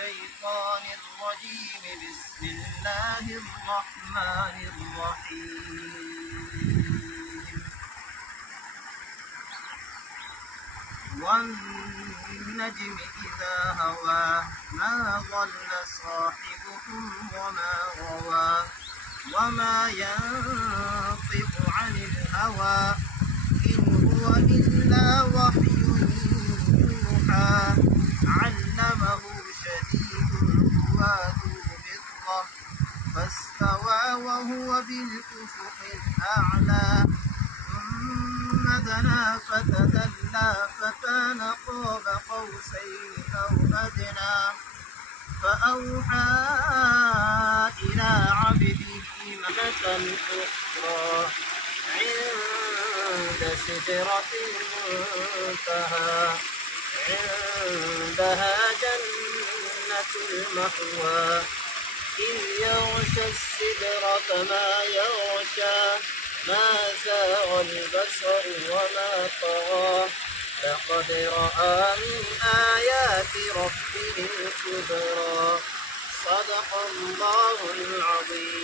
الشيطان الرجيم. بسم الله الرحمن الرحيم. والنجم إذا هوى ما ضل صاحبكم وما غوى وما ينطق عن الهوى إن هو إلا وحي يوحى علمه شديد القوى ذو مرة فاستوى وهو بالأفق الأعلى ثم دنا فتدلى فكان قاب قوسين أو أدنى فأوحى إلى عبده ما أخرى عند سدرة المنتهى عندها جنة المأوى إذ يغشى السدرة ما يغشى ما زاغ البصر وما طغى لقد رأى من آيات ربه الكبرى. صدق الله العظيم.